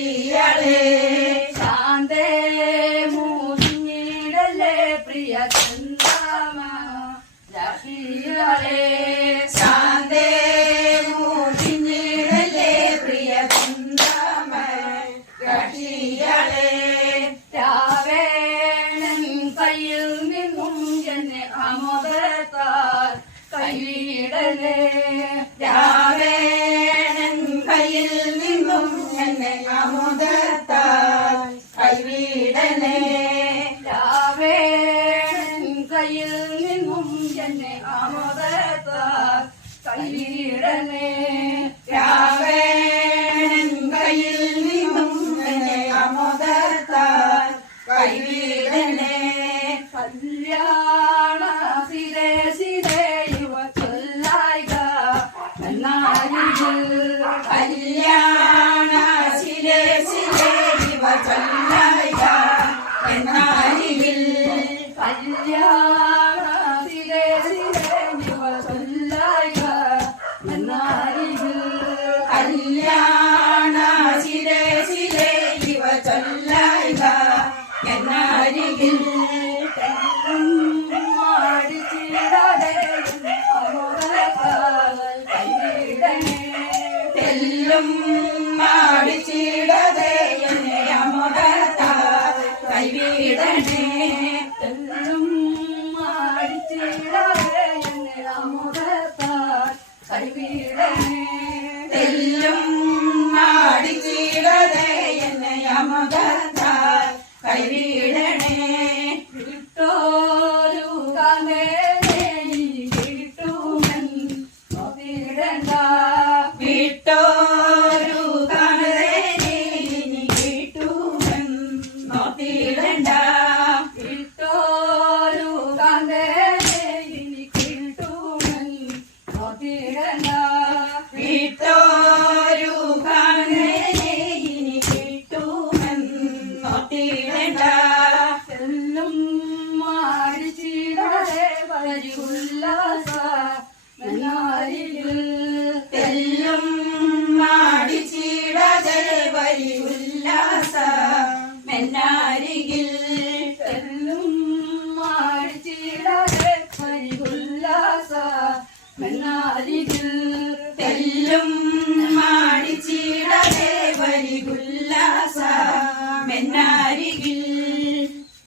കക്ഷിയാളെ ശാന്തേ മൂന്നിടല്ലേ പ്രിയ ചന്ദമ കക്ഷിയാളെ ശാന്തേ മൂന്നിടല്ലേ പ്രിയ ചന്ദമ കക്ഷിയാളെ രാവേണൻ കയ്യിൽ നിന്നും എന്നെ അമോദത്താൽ കൈവിടലേ രാവേണൻ കയ്യിൽ നിന്നും എന്നെ അമോദത്താൽ കൈവിടലേ രാവേണൻ കയ്യിൽ നിന്നും എന്നെ അമോദത്താൽ കൈവിടലേ രാവേണൻ കയ്യിൽ നിന്നും എന്നെ അമോദത്താൽ കൈവിടലേ കല്യാണ സിരേ സിരേ യുവ ചൊല്ലായിക എന്നാരിൽ കല്യാണ സിരേ സിരേ യുവ ചൊല്ലായിക എന്നാരിൽ കല്യാണ സിരേ സിരേ യുവ ചൊല്ലായിക എന്നാരിൽ കല്യാണ സിരേ സിരേ യുവ ചൊല്ലായിക എന്നാരിൽ തെല്ലും മാടിച്ചിടതേ എന്നെ അമോദത്താൽ കൈവിടണേ തെല്ലും മാടിച്ചിടതേ എന്നെ അമോദത്താൽ കൈവിടണേ തെല്ലും മാടിച്ചിടതേ എന്നെ അമോദത്താൽ കൈവിടണേ വിട്ടോരു കാലേ വിട്ടോരു കാണുന്നേനി കിട്ടുമെന്നോത്തിടണ്ട വിട്ടോരു കാണുന്നേനി കിട്ടുമെന്നോത്തിടണ്ട വിട്ടോരു കാണുന്നേനി കിട്ടുമെന്നോത്തിടണ്ട എല്ലാം മാടിച്ചിടേ വരിയുല്ലാസ തെല്ലും മാടിച്ചിടതേ വരി ഉല്ലാസ മെന്നാരികിൽ തെല്ലും മാടിച്ചിടതേ വരി ഉല്ലാസ മെന്നാരികിൽ തെല്ലും മാടിച്ചിടതേ വരി ഉല്ലാസ മെന്നാരികിൽ